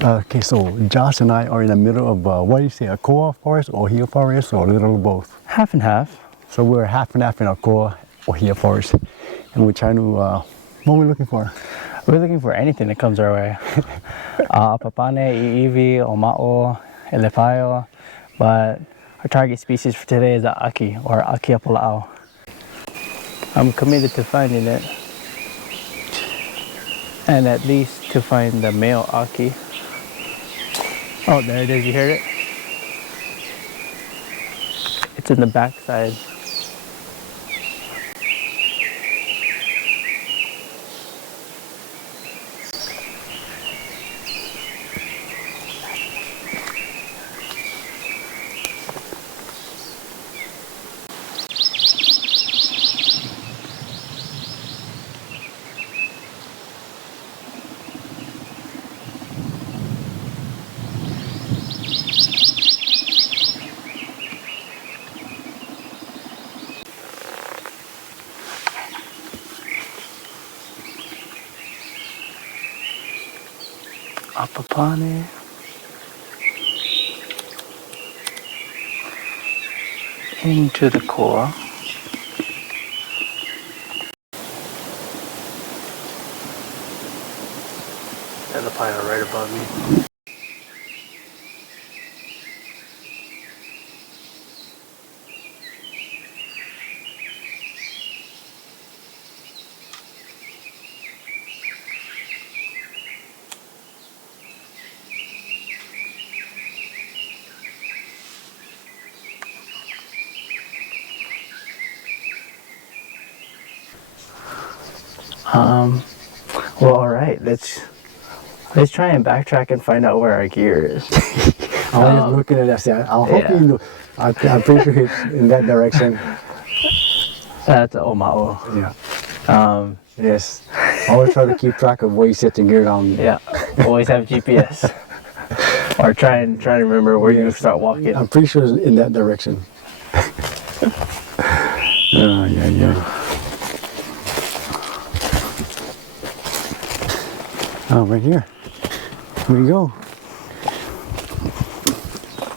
Okay, so Josh and I are in the middle of what do you say, a koa forest or ohia forest, or a little of both? Half and half. So we're half and half in a koa ohia forest, and we're trying to. What are we looking for? We're looking for anything that comes our way. Papane, iiwi, oma'o, elepaio, but our target species for today is the aki, or Akia pola'au. I'm committed to finding it, and at least to find the male aki. Oh, there it is, you heard it? It's in the backside. Apapane. Into the core. And the pile right above me. Well, all right. Let's try and backtrack and find out where our gear is. I was just looking at that. I'm hoping. I'm pretty sure it's in that direction. That's Oma'o. Yeah. Yes. Always try to keep track of where you set your gear down. Yeah. Always have GPS. Or try and remember where you start walking. I'm pretty sure it's in that direction. Yeah. Oh, right here. Here we go.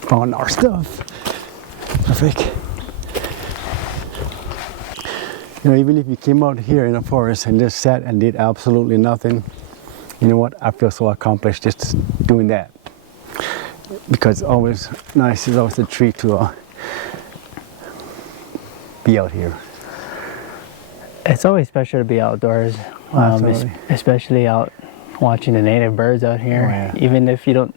Found our stuff. Perfect. You know, even if you came out here in the forest and just sat and did absolutely nothing, you know what? I feel so accomplished just doing that. Because it's always nice, it's always a treat to be out here. It's always special to be outdoors, especially out watching the native birds out here. Oh, yeah. Even if you don't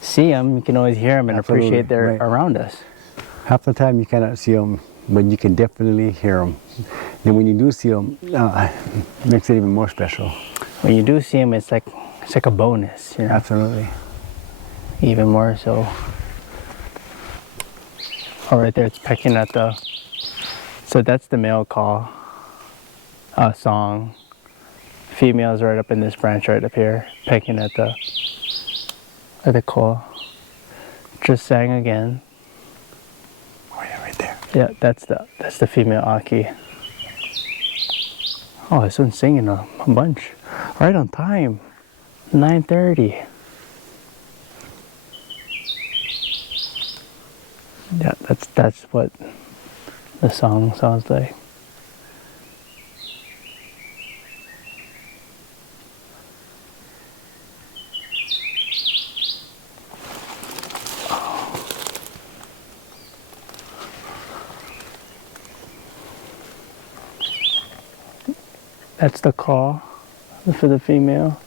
see them, you can always hear them and appreciate they're around us. Half the time you cannot see them, but you can definitely hear them. And when you do see them, it makes it even more special. When you do see them, it's like a bonus. You know? Absolutely. Even more so. Oh, right there, it's pecking at the. So that's the male call. Song. Females right up in this branch right up here, pecking at the call. Just sang again. Oh yeah, right there. Yeah, that's the female Aki. Oh, this one's singing a bunch. Right on time. 9:30. Yeah, that's what the song sounds like. That's the call for the female.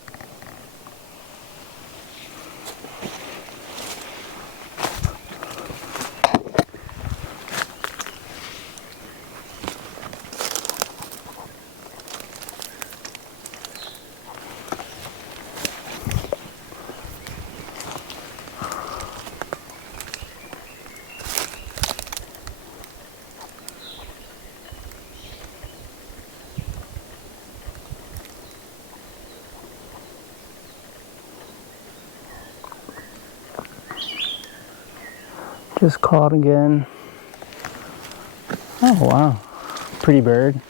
Just called again. Oh wow, pretty bird.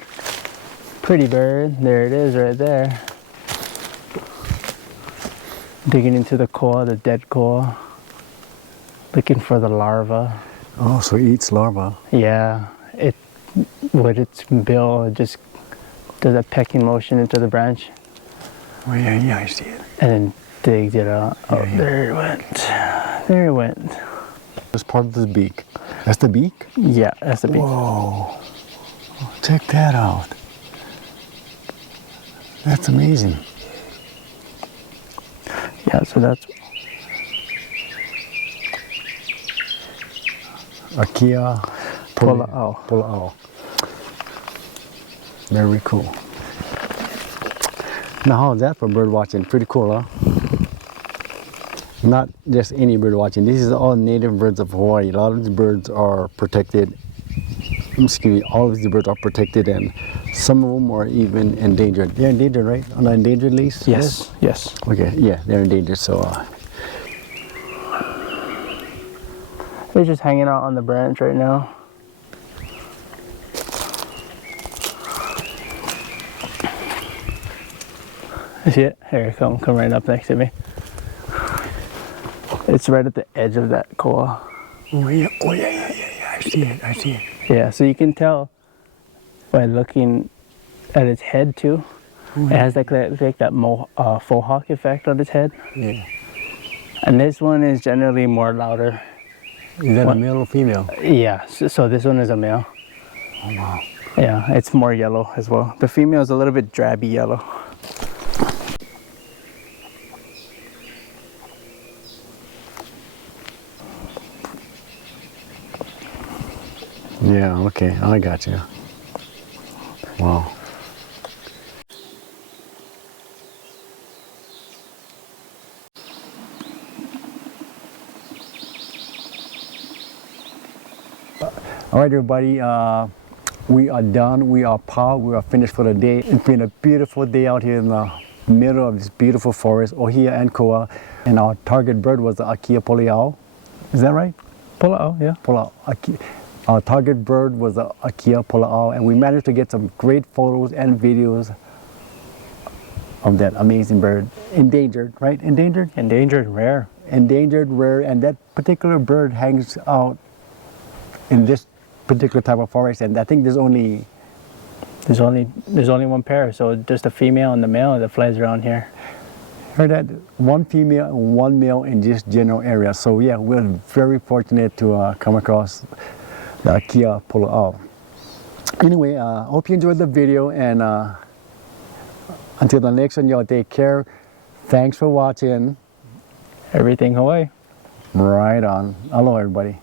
Pretty bird, there it is right there. digging into the koa, the dead koa, looking for the larva. Oh, so it eats larvae. Yeah, it with its bill, it just does a pecking motion into the branch Oh, yeah, I see it. and then digs it out. Oh, Yeah. there it went. There it went. This part of the beak. That's the beak? Yeah, that's the beak. Whoa. Check that out. That's amazing. Yeah, so that's Akea pola'au. pola'au. Very cool. Now, how's that for bird watching? Pretty cool, huh? Not just any bird watching. This is all native birds of Hawaii. A lot of these birds are protected. Excuse me, all of these birds are protected, and some of them are even endangered. They're endangered, right? On an endangered list? Yes, yes. Okay, yeah, they're endangered. So, They're just hanging out on the branch right now. You see it? Here, come right up next to me. It's right at the edge of that koa. yeah. I see it. Yeah, so you can tell by looking at its head too. It has like that faux hawk effect on its head. Yeah. And this one is generally more louder. Is that What? a male or female? Yeah, so this one is a male. Oh, wow. Yeah, it's more yellow as well. The female is a little bit drabby yellow. Yeah, okay, I got you. Wow. All right, everybody, we are done. We are powered. We are finished for the day. It's been a beautiful day out here in the middle of this beautiful forest, Ohia and Koa. And our target bird was the Akea pola'au. Is that right? Pola'au, yeah. Pola'au. Our target bird was the Akea pola'au, and we managed to get some great photos and videos of that amazing bird. Endangered, right? Endangered? Endangered, rare. Endangered, rare, and that particular bird hangs out in this particular type of forest, and I think there's only There's only one pair, so just a female and the male that flies around here. heard that one female and one male in this general area. So yeah, we're very fortunate to come across the Akea pola'au. Anyway, hope you enjoyed the video, and until the next one, y'all take care. Thanks for watching. Everything Hawaii. Right on. Aloha, everybody.